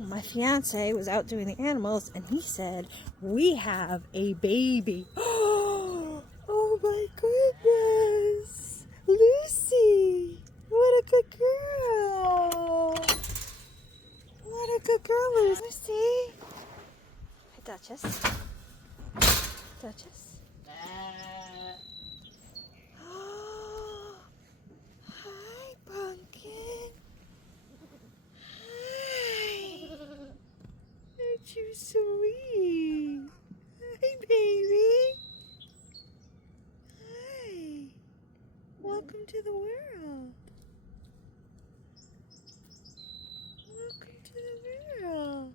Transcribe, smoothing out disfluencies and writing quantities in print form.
My fiance was out doing the animals and he said, we have a baby. Oh my goodness. Lucy, what a good girl. What a good girl, Lucy. Hey, Duchess. Duchess. Hi, Pumpkin. Hi. Aren't you sweet? Hi, baby. Hi. Welcome to the world. Welcome to the world.